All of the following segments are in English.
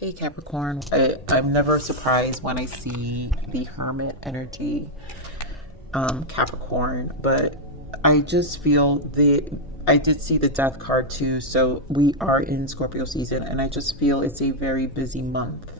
Hey Capricorn, I'm never surprised when I see the Hermit energy, Capricorn, but I just feel I did see the Death card too, so we are in Scorpio season, and I just feel it's a very busy month.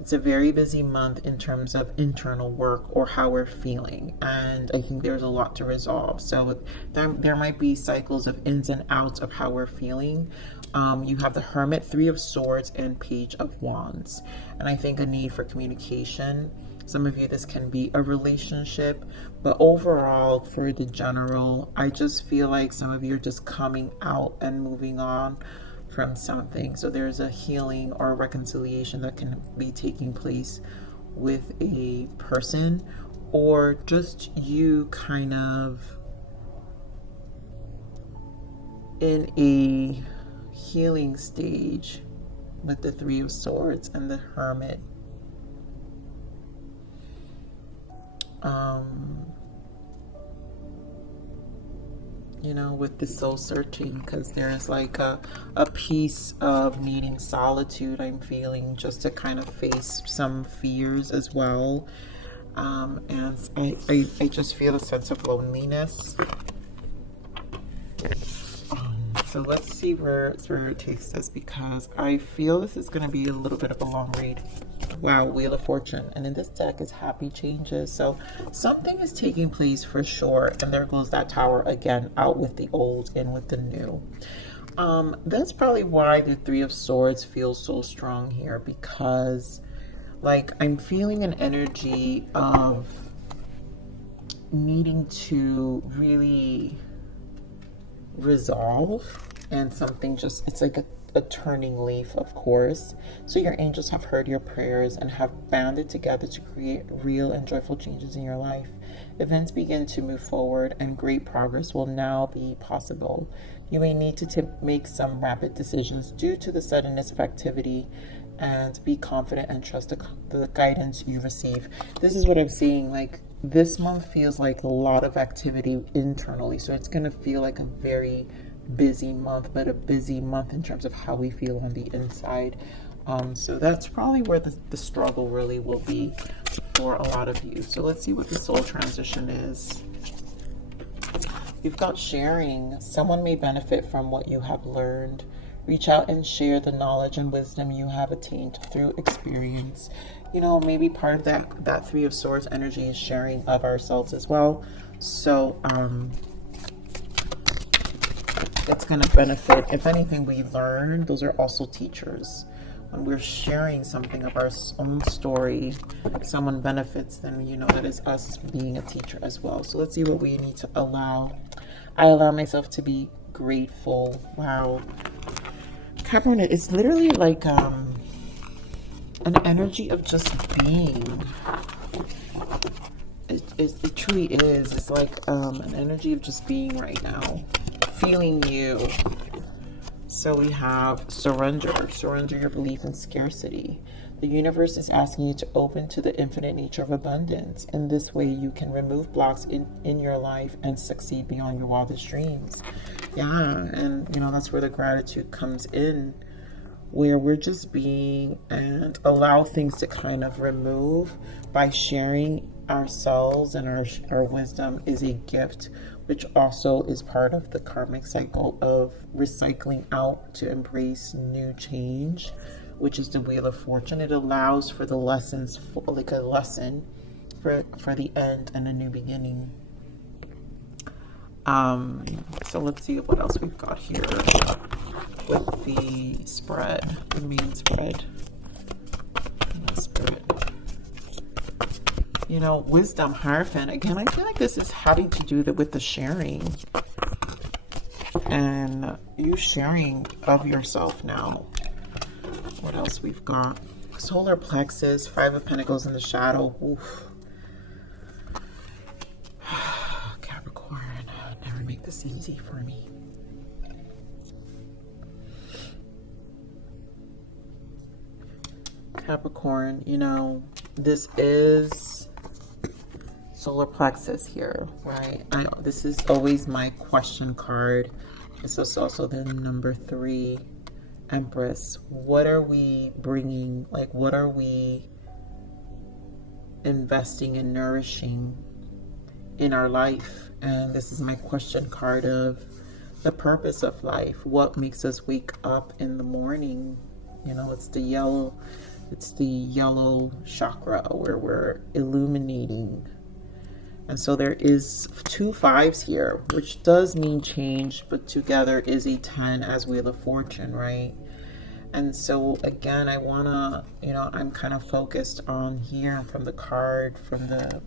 It's a very busy month in terms of internal work or how we're feeling, and I think there's a lot to resolve. So there might be cycles of ins and outs of how we're feeling. You have the Hermit, Three of Swords, and Page of Wands, and I think a need for communication. Some of you, this can be a relationship, but overall, for the general, I just feel like some of you are just coming out and moving on from something. So there's a healing or a reconciliation that can be taking place with a person, or just you kind of in a healing stage with the Three of Swords and the Hermit. You know, with the soul searching, because there's like a piece of needing solitude, I'm feeling, just to kind of face some fears as well. And I just feel a sense of loneliness. So let's see where Spirit takes us, because I feel this is going to be a little bit of a long read. Wow, Wheel of Fortune. And in this deck is happy changes. So something is taking place for sure. And there goes that Tower again, out with the old, in with the new. That's probably why the Three of Swords feels so strong here, because like I'm feeling an energy of needing to really resolve, and something just, it's like a turning leaf, of course. So your angels have heard your prayers and have banded together to create real and joyful changes in your life. Events begin to move forward, and great progress will now be possible. You may need to make some rapid decisions due to the suddenness of activity, and be confident and trust the guidance you receive. This is what I'm seeing. Like, this month feels like a lot of activity internally, so it's going to feel like a very busy month, but a busy month in terms of how we feel on the inside. So that's probably where the struggle really will be for a lot of you. So let's see what the soul transition is. You've got sharing. Someone may benefit from what you have learned. Reach out and share the knowledge and wisdom you have attained through experience. You know, maybe part of that Three of Swords energy is sharing of ourselves as well. So it's going to benefit. If anything we learn, those are also teachers. When we're sharing something of our own story, someone benefits, then you know that is us being a teacher as well. So let's see what we need to allow. I allow myself to be grateful. Wow. Capricorn, it's literally like an energy of just being. It truly is. It's like an energy of just being right now, feeling you. So we have surrender. Surrender your belief in scarcity. The universe is asking you to open to the infinite nature of abundance. In this way, you can remove blocks in your life and succeed beyond your wildest dreams. Yeah, and you know, that's where the gratitude comes in, where we're just being, and allow things to kind of remove by sharing ourselves, and our wisdom is a gift, which also is part of the karmic cycle of recycling out to embrace new change, which is the Wheel of Fortune. It allows for the lessons, like a lesson for the end and a new beginning. So let's see what else we've got here with the spread, the main spread. Spirit. You know, wisdom, Hierophant. Again, I feel like this is having to do with the sharing, and you sharing of yourself now. What else we've got? Solar plexus, Five of Pentacles in the shadow. Oof. Capricorn, never make this easy for me. Capricorn, you know, this is solar plexus here, right? This is always my question card. This is also the number 3 Empress. What are we bringing? Like, what are we investing and nourishing in our life? And this is my question card of the purpose of life. What makes us wake up in the morning? You know, it's the yellow chakra where we're illuminating. And so there is 2 5s here, which does mean change, but together is a 10 as Wheel of Fortune, right? And so again, I wanna, I'm kind of focused on here from the card, from the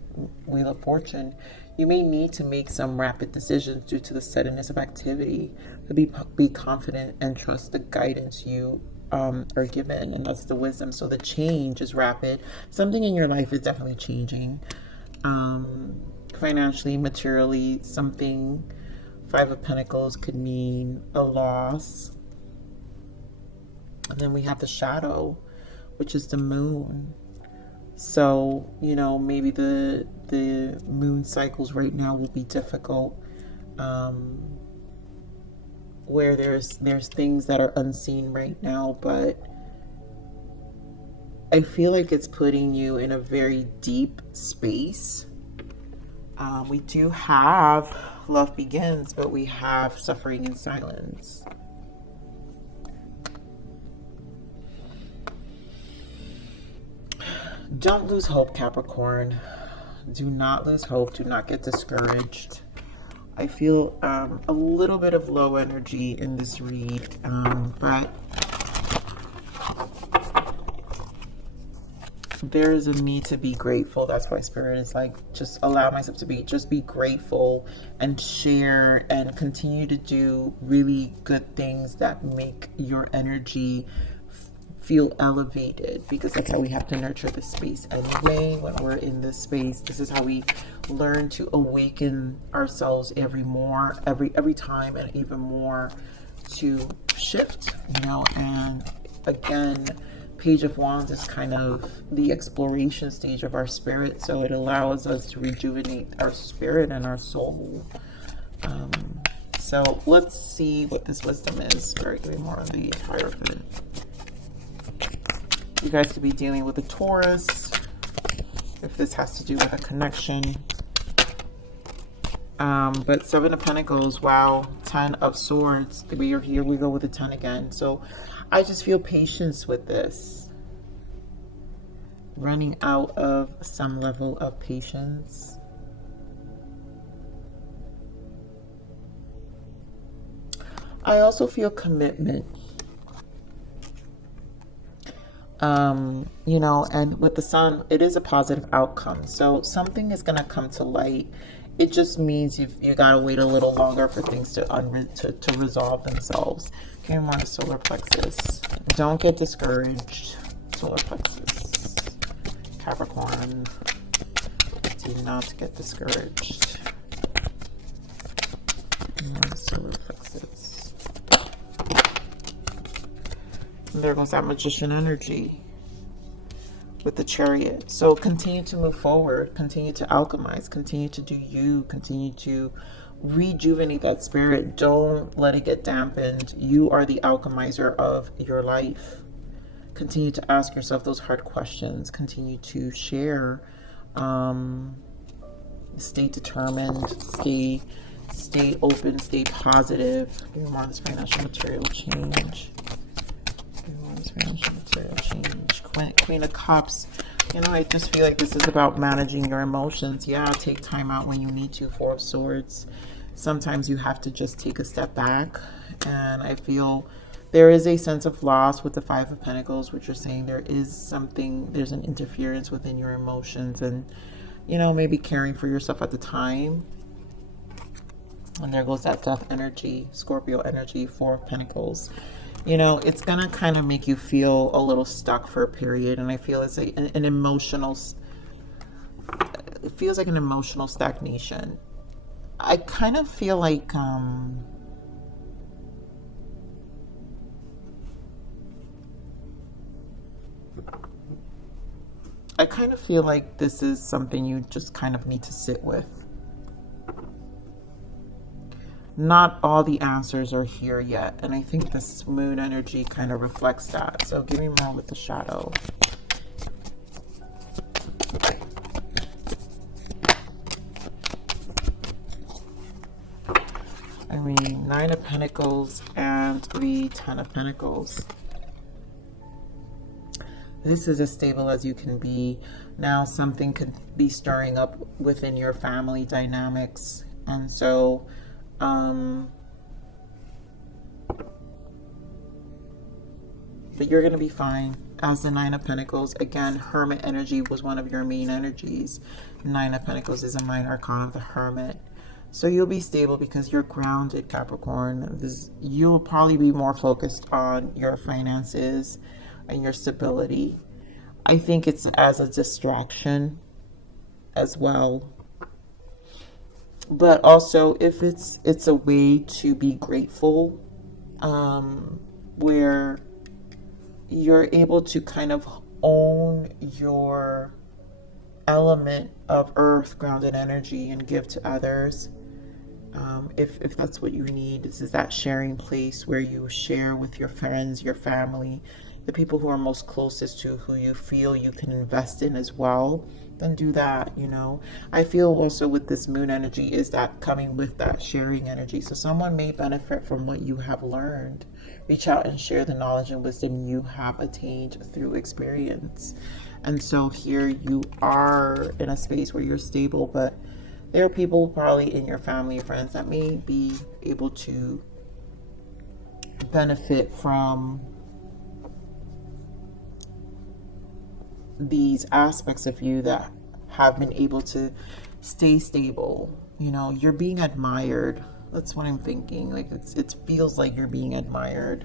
Wheel of Fortune. You may need to make some rapid decisions due to the suddenness of activity. To be confident and trust the guidance you are given, and that's the wisdom. So the change is rapid. Something in your life is definitely changing. Financially, materially, something. 5 of Pentacles could mean a loss. And then we have the shadow, which is the moon. So, maybe the moon cycles right now will be difficult, where there's things that are unseen right now, but I feel like it's putting you in a very deep space. We do have love begins, but we have suffering in silence. Don't lose hope, Capricorn. Do not lose hope. Do not get discouraged. I feel a little bit of low energy in this read, but there is a need to be grateful. That's why Spirit is like, just allow myself to be grateful and share and continue to do really good things that make your energy feel elevated, because that's how we have to nurture the space anyway. When we're in this space, this is how we learn to awaken ourselves every time, and even more to shift, and again, Page of Wands is kind of the exploration stage of our spirit, so it allows us to rejuvenate our spirit and our soul. So let's see what this wisdom is. Spirit, give me more of the Hierophant. You guys could be dealing with a Taurus, if this has to do with a connection. But 7 of Pentacles, wow, 10 of Swords. Here we go with the 10 again. So I just feel patience with this. Running out of some level of patience. I also feel commitment. And with the Sun, it is a positive outcome. So something is going to come to light. It just means you got to wait a little longer for things to resolve themselves. Okay, more solar plexus. Don't get discouraged. Solar plexus. Capricorn. Do not get discouraged. More solar plexus. And there goes that Magician energy with the Chariot. So continue to move forward, continue to alchemize, continue to do you, continue to rejuvenate that spirit. Don't let it get dampened. You are the alchemizer of your life. Continue to ask yourself those hard questions. Continue to share. Stay determined. Stay open. Stay positive. Give me more on this financial material change. Financial material change. Queen of Cups. I just feel like this is about managing your emotions. Yeah, take time out when you need to. 4 of Swords. Sometimes you have to just take a step back. And I feel there is a sense of loss with the 5 of Pentacles, which you're saying there's an interference within your emotions, and maybe caring for yourself at the time. And there goes that Death energy, Scorpio energy, 4 of Pentacles. It's going to kind of make you feel a little stuck for a period. And I feel it's an emotional, it feels like an emotional stagnation. I kind of feel like, this is something you just kind of need to sit with. not all the answers are here yet. And I think this moon energy kind of reflects that. So give me more with the shadow. I mean, 9 of Pentacles and the 10 of Pentacles. This is as stable as you can be. Now something could be stirring up within your family dynamics. And so, but you're going to be fine. As the 9 of Pentacles, again, Hermit energy was one of your main energies. 9 of Pentacles is a minor arcana of the Hermit. So you'll be stable because you're grounded, Capricorn. You'll probably be more focused on your finances and your stability. I think it's as a distraction as well. But also, if it's a way to be grateful, where you're able to kind of own your element of earth, grounded energy, and give to others. If that's what you need, this is that sharing place where you share with your friends, your family, the people who are most closest to, who you feel you can invest in as well, then do that, you know. I feel also with this moon energy is that coming with that sharing energy. So someone may benefit from what you have learned. Reach out and share the knowledge and wisdom you have attained through experience. And so here you are in a space where you're stable, but there are people probably in your family or friends that may be able to benefit from these aspects of you that have been able to stay stable. You know, you're being admired. That's what I'm thinking. Like it feels like you're being admired.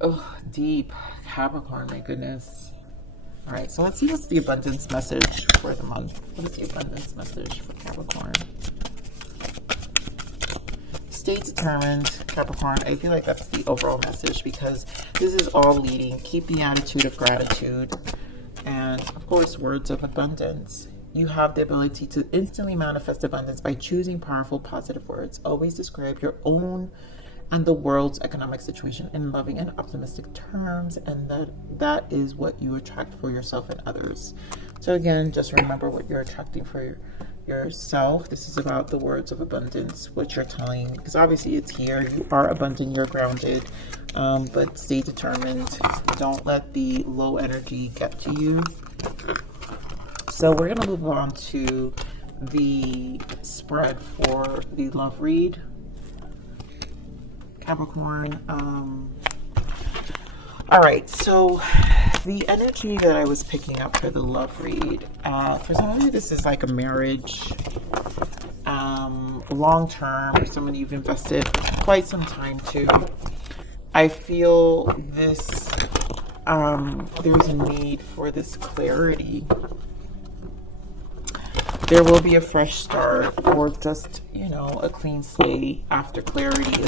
Oh, deep. Capricorn, my goodness. All right, so let's see what's the abundance message for the month. What is the abundance message for Capricorn? Stay determined, Capricorn. I feel like that's the overall message because this is all leading. Keep the attitude of gratitude and, of course, words of abundance. You have the ability to instantly manifest abundance by choosing powerful, positive words. Always describe your own and the world's economic situation in loving and optimistic terms, and that is what you attract for yourself and others. So again, just remember what you're attracting for yourself. This is about the words of abundance, what you're telling, because obviously it's here. You are abundant, you're grounded, but stay determined. Don't let the low energy get to you. So we're going to move on to the spread for the love read, Capricorn. All right, so the energy that I was picking up for the love read, for some of you, this is like a marriage, long term, or someone you've invested quite some time to. I feel this, there's a need for this clarity. There will be a fresh start, or just, you know, a clean slate after clarity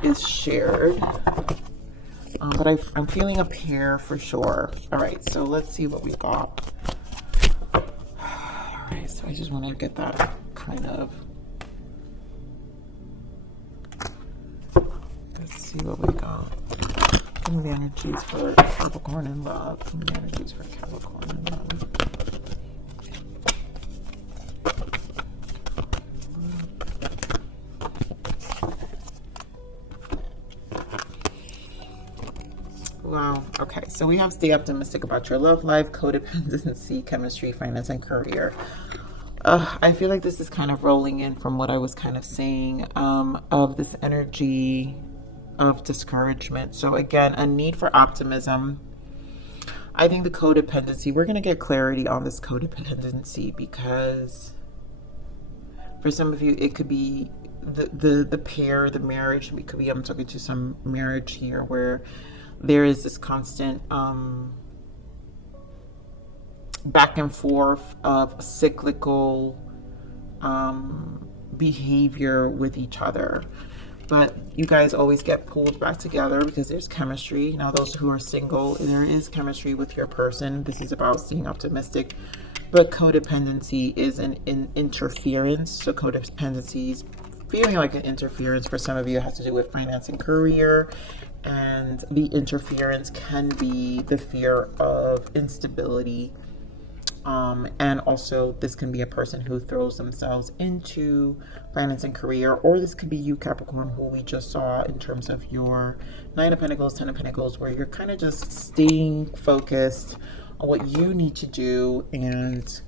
is shared. But I'm feeling a pair for sure. All right, so let's see what we got. All right, so I just want to get that kind of. Let's see what we got. Give me the energies for Capricorn and love. Give me the energies for Capricorn and love. Wow. Okay. So we have stay optimistic about your love life, codependency, chemistry, finance, and career. I feel like this is kind of rolling in from what I was kind of saying, of this energy of discouragement. So again, a need for optimism. I think the codependency, we're going to get clarity on this codependency, because for some of you, it could be the pair, the marriage. It could be, I'm talking to some marriage here where there is this constant back and forth of cyclical behavior with each other. but you guys always get pulled back together because there's chemistry. Now, those who are single, there is chemistry with your person. This is about staying optimistic, but codependency is an interference. So codependency is feeling like an interference. For some of you, it has to do with finance and career, and the interference can be the fear of instability. And also this can be a person who throws themselves into finance and career, or this could be you, Capricorn, who we just saw in terms of your Nine of Pentacles, Ten of Pentacles, where you're kind of just staying focused on what you need to do and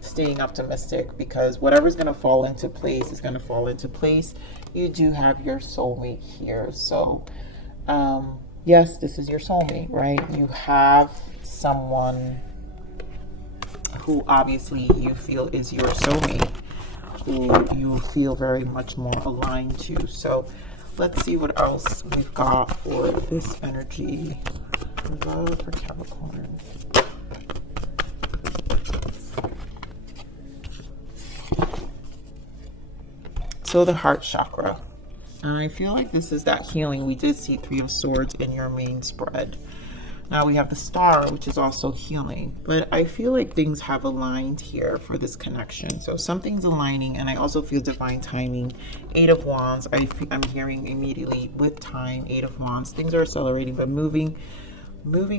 staying optimistic, because whatever's going to fall into place is going to fall into place. You do have your soulmate here. So yes, this is your soulmate, right? You have someone who obviously you feel is your soulmate, who you feel very much more aligned to. So let's see what else we've got for this energy. Love for Capricorn. So the heart chakra. I feel like this is that healing. We did see Three of Swords in your main spread. Now we have the Star, which is also healing. But I feel like things have aligned here for this connection. So something's aligning, and I also feel divine timing. Eight of Wands. I'm hearing immediately with time. Eight of Wands. Things are accelerating, but moving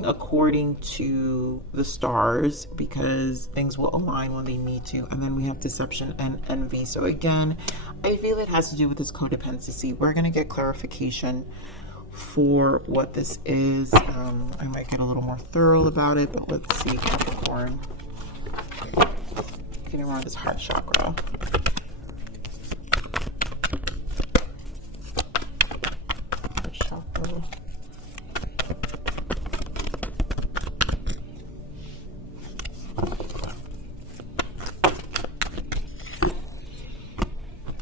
according to the stars, because things will align when they need to. And then we have deception and envy. So again, I feel it has to do with this codependency. We're going to get clarification for what this is. I might get a little more thorough about it, but let's see, Capricorn. Getting around this heart chakra. Heart chakra.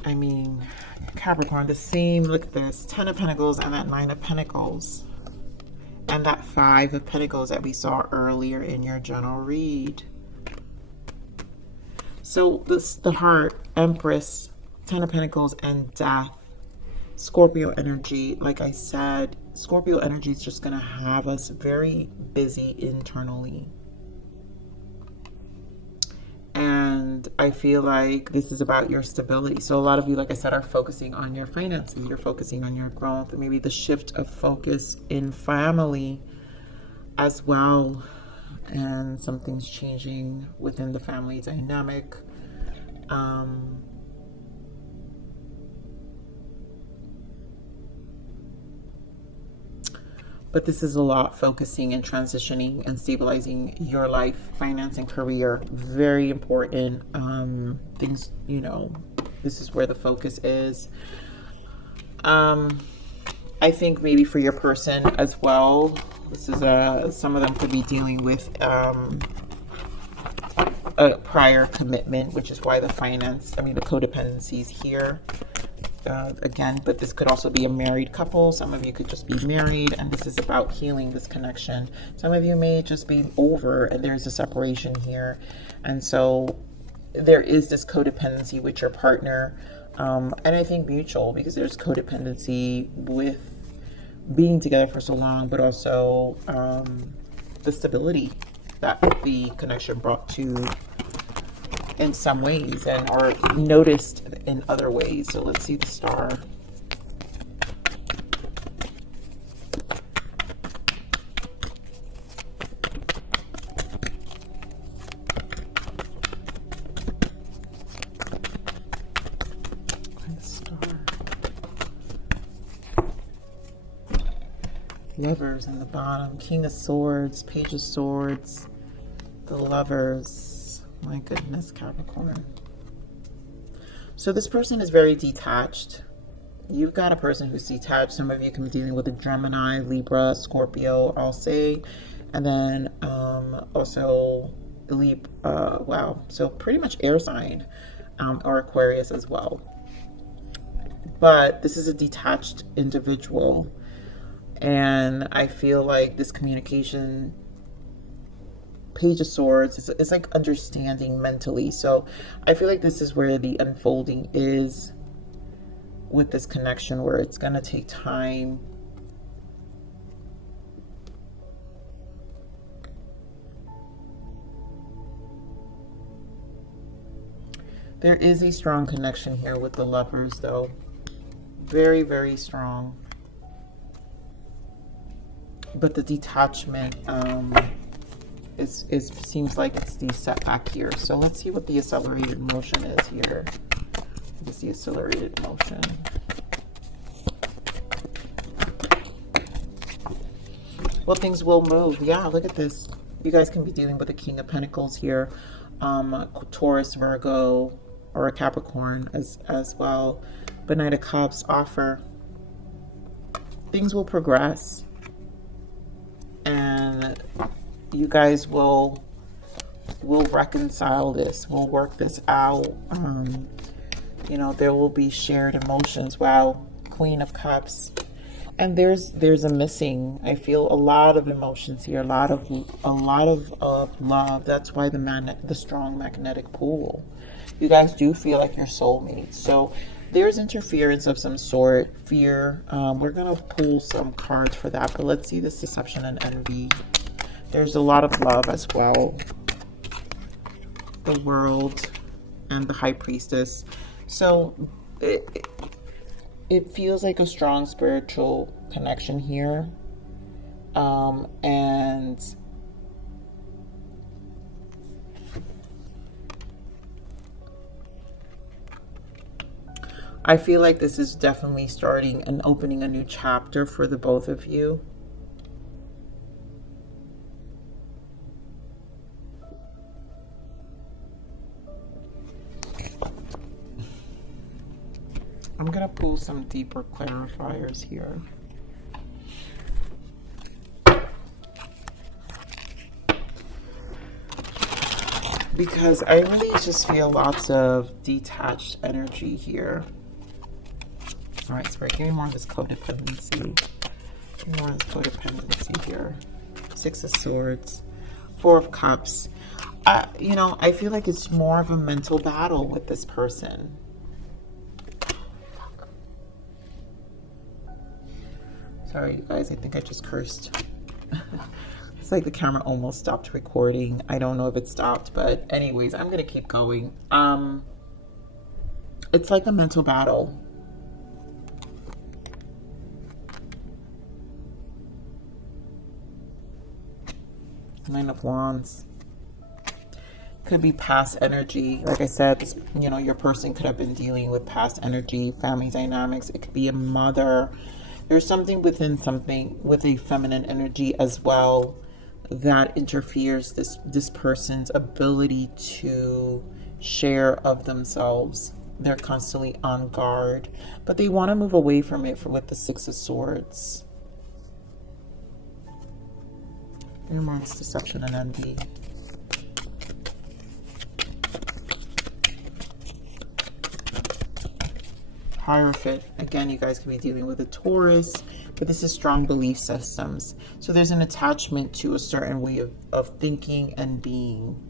I mean, Capricorn, the same, look at this, 10 of Pentacles and that 9 of Pentacles. And that 5 of Pentacles that we saw earlier in your general read. So the heart, Empress, 10 of Pentacles, and Death. Scorpio energy, like I said, Scorpio energy is just going to have us very busy internally. And I feel like this is about your stability. So a lot of you, like I said, are focusing on your finances. You're focusing on your growth. Maybe the shift of focus in family as well. And something's changing within the family dynamic. But this is a lot focusing and transitioning and stabilizing your life, finance, and career. Very important things, you know, this is where the focus is. I think maybe for your person as well, this is some of them could be dealing with a prior commitment, which is why the the codependency is here. Again, but this could also be a married couple. Some of you could just be married, and this is about healing this connection. Some of you may just be over and there's a separation here, and so there is this codependency with your partner, and I think mutual, because there's codependency with being together for so long, but also the stability that the connection brought to in some ways, and are noticed in other ways. So let's see the Star. And the Star. Lovers in the bottom. King of Swords, Page of Swords, the Lovers. My goodness, Capricorn. So this person is very detached. You've got a person who's detached. Some of you can be dealing with a Gemini, Libra, Scorpio, I'll say. And then also wow. So pretty much air sign or Aquarius as well. But this is a detached individual. And I feel like this communication, Page of Swords, it's like understanding mentally. So I feel like this is where the unfolding is with this connection where it's going to take time. There is a strong connection here with the Lovers, though. Very, very strong. But the detachment seems like it's the setback here. So let's see what the accelerated motion is here. What is the accelerated motion? Well, things will move. Yeah, look at this. You guys can be dealing with the King of Pentacles here. Taurus, Virgo, or a Capricorn as well. But Knight of Cups offer. Things will progress. And you guys will reconcile this. We'll work this out. You know, there will be shared emotions. Wow, Queen of Cups. And there's a missing. I feel a lot of emotions here, a lot of love. That's why the strong magnetic pull. You guys do feel like you're soulmates. So there's interference of some sort, fear. We're gonna pull some cards for that, but let's see this deception and envy. There's a lot of love as well. The World and the High Priestess. So it feels like a strong spiritual connection here. And I feel like this is definitely starting and opening a new chapter for the both of you. I'm going to pull some deeper clarifiers here. Because I really just feel lots of detached energy here. All right, Spirit, give me more of this codependency. Give me more of this codependency here. Six of Swords, Four of Cups. You know, I feel like it's more of a mental battle with this person. Sorry, you guys, I think I just cursed. It's like the camera almost stopped recording. I don't know if it stopped, but anyways, I'm going to keep going. It's like a mental battle. Nine of Wands. Could be past energy. Like I said, this, you know, your person could have been dealing with past energy, family dynamics. It could be a mother. There's something within something with a feminine energy as well that interferes this person's ability to share of themselves. They're constantly on guard, but they want to move away from it with the Six of Swords. Romance, deception, and envy. Hierophant. Again, you guys can be dealing with a Taurus, but this is strong belief systems. So there's an attachment to a certain way of thinking and being.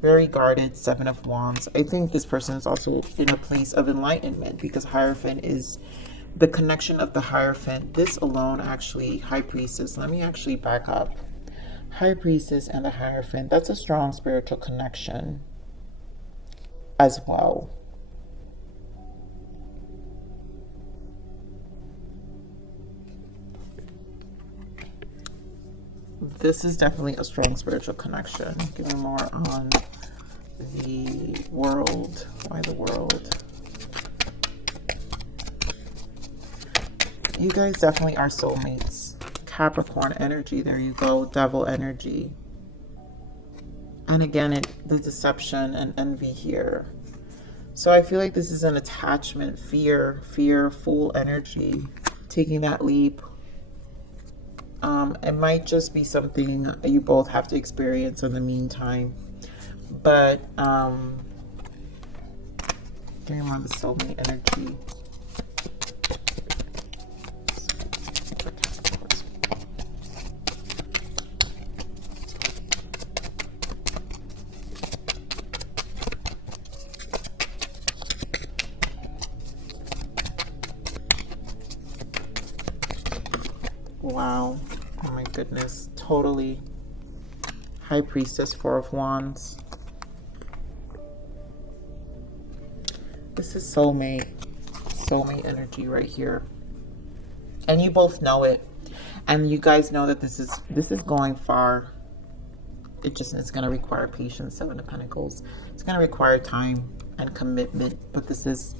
Very guarded. Seven of Wands. I think this person is also in a place of enlightenment because Hierophant is the connection of the Hierophant. This alone, actually, High Priestess. Let me actually back up. High Priestess and the Hierophant. That's a strong spiritual connection as well. This is definitely a strong spiritual connection. Give me more on the World. Why the World? You guys definitely are soulmates. Capricorn energy. There you go. Devil energy. And again, the deception and envy here. So I feel like this is an attachment, fearful energy. Taking that leap. It might just be something you both have to experience in the meantime. But getting on the soulmate energy. Wow. Oh my goodness. Totally. High Priestess, Four of Wands. This is soulmate. Soulmate energy right here. And you both know it. And you guys know that this is going far. It's going to require patience. Seven of Pentacles. It's going to require time and commitment. But this is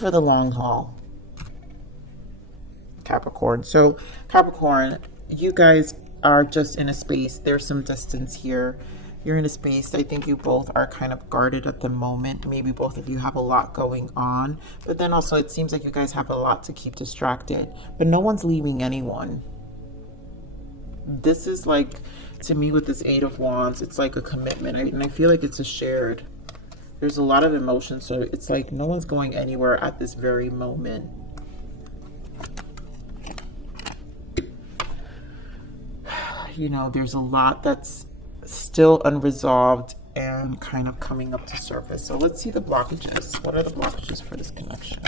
for the long haul. Capricorn. So Capricorn, you guys are just in a space. There's some distance here. You're in a space. I think you both are kind of guarded at the moment. Maybe both of you have a lot going on. But then also it seems like you guys have a lot to keep distracted. But no one's leaving anyone. This is like, to me with this Eight of Wands, it's like a commitment. And I feel like it's a shared. There's a lot of emotion. So it's like no one's going anywhere at this very moment. You know, there's a lot that's still unresolved and kind of coming up to surface. So let's see the blockages. What are the blockages for this connection?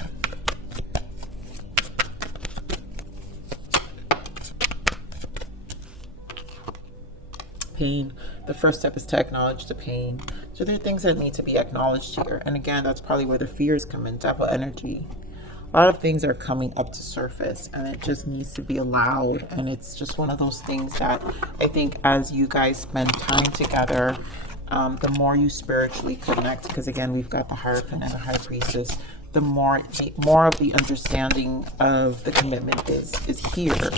Pain. The first step is to acknowledge the pain. So there are things that need to be acknowledged here. And again, that's probably where the fears come in. Devil energy. A lot of things are coming up to surface and it just needs to be allowed. And it's just one of those things that I think as you guys spend time together, the more you spiritually connect, because again, we've got the Hierophant and the High Priestess, the more of the understanding of the commitment is here.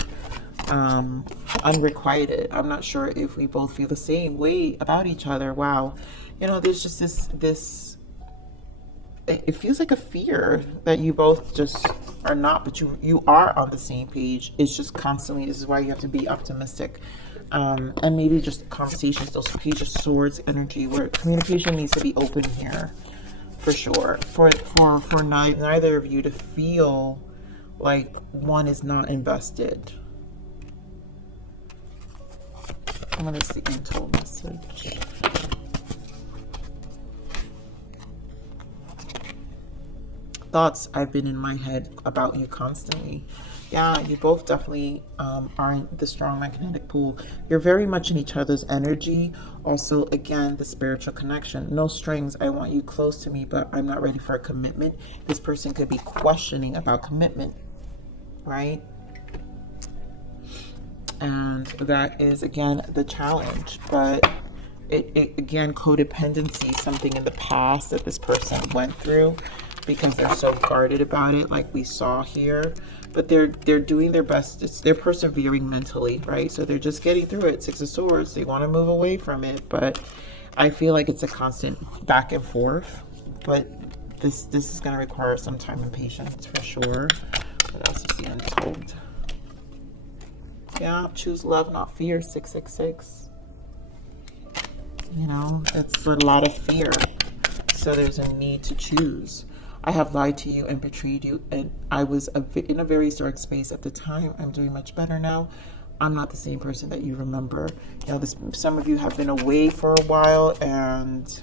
Unrequited. I'm not sure if we both feel the same way about each other. Wow. You know, there's just this it feels like a fear that you both just are not, but you are on the same page. It's just constantly, this is why you have to be optimistic. And maybe just conversations, those Page of Swords energy where communication needs to be open here for sure. For neither of you to feel like one is not invested. I'm going to see untold message. Thoughts I've been in my head about you constantly. Yeah, you both definitely are in the strong magnetic pull. You're very much in each other's energy. Also, again, the spiritual connection. No strings. I want you close to me, but I'm not ready for a commitment. This person could be questioning about commitment, right? And that is, again, the challenge. But it again, codependency, something in the past that this person went through, because they're so guarded about it, like we saw here. But they're doing their best. They're persevering mentally, right? So they're just getting through it. Six of Swords. They want to move away from it, but I feel like it's a constant back and forth. But this is going to require some time and patience for sure. What else is the untold? Yeah, choose love, not fear. 666. You know, it's a lot of fear. So there's a need to choose. I have lied to you and betrayed you, and I was in a very dark space at the time. I'm doing much better now. I'm not the same person that you remember. You know, some of you have been away for a while, and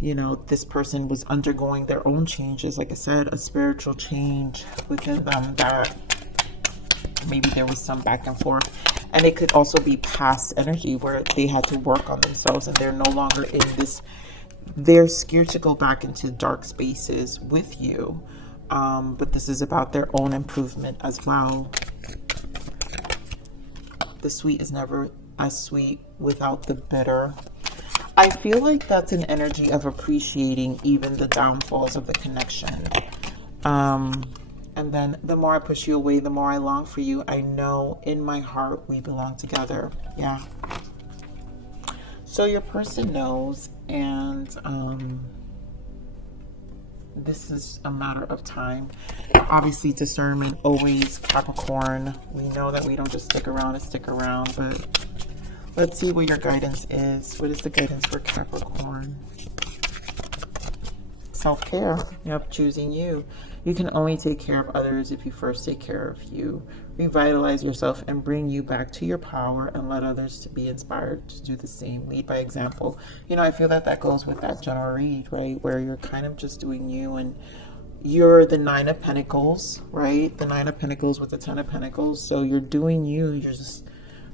you know, this person was undergoing their own changes. Like I said, a spiritual change within them that maybe there was some back and forth. And it could also be past energy where they had to work on themselves and they're no longer in this. They're scared to go back into dark spaces with you. But this is about their own improvement as well. The sweet is never as sweet without the bitter. I feel like that's an energy of appreciating even the downfalls of the connection. And then the more I push you away, the more I long for you. I know in my heart we belong together. Yeah. So your person knows, and this is a matter of time. Obviously, discernment always, Capricorn. We know that we don't just stick around to stick around, but let's see what your guidance is. What is the guidance for Capricorn? Self-care. Yep, choosing you. You can only take care of others if you first take care of you. Revitalize yourself and bring you back to your power, and let others to be inspired to do the same. Lead by example. You know, I feel that that goes with that general read, right? Where you're kind of just doing you, and You're the Nine of Pentacles, right? The Nine of Pentacles with the Ten of Pentacles. So you're doing you.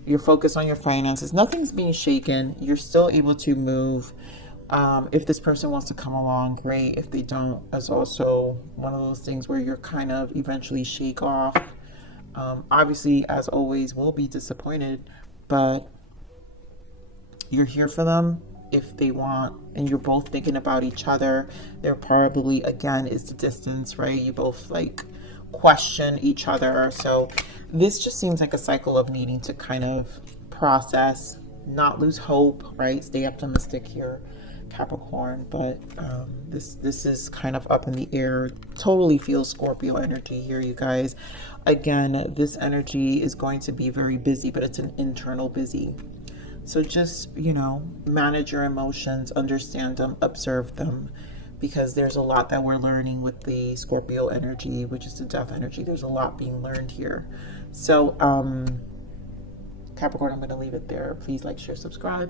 You're focused on your finances. Nothing's being shaken. You're still able to move. If this person wants to come along, great. If they don't, it's also one of those things where you're kind of eventually shake off. Obviously, as always, will be disappointed, but you're here for them if they want, and you're both thinking about each other. There probably, again, is the distance, right? You both like question each other. So this just seems like a cycle of needing to kind of process, not lose hope, right? Stay optimistic here, Capricorn. But this is kind of up in the air. Totally feels Scorpio energy here, you guys. Again, this energy is going to be very busy, but it's an internal busy. So just, you know, manage your emotions, understand them, observe them, because there's a lot that we're learning with the Scorpio energy, which is the death energy. There's a lot being learned here. So, Capricorn, I'm going to leave it there. Please like, share, subscribe.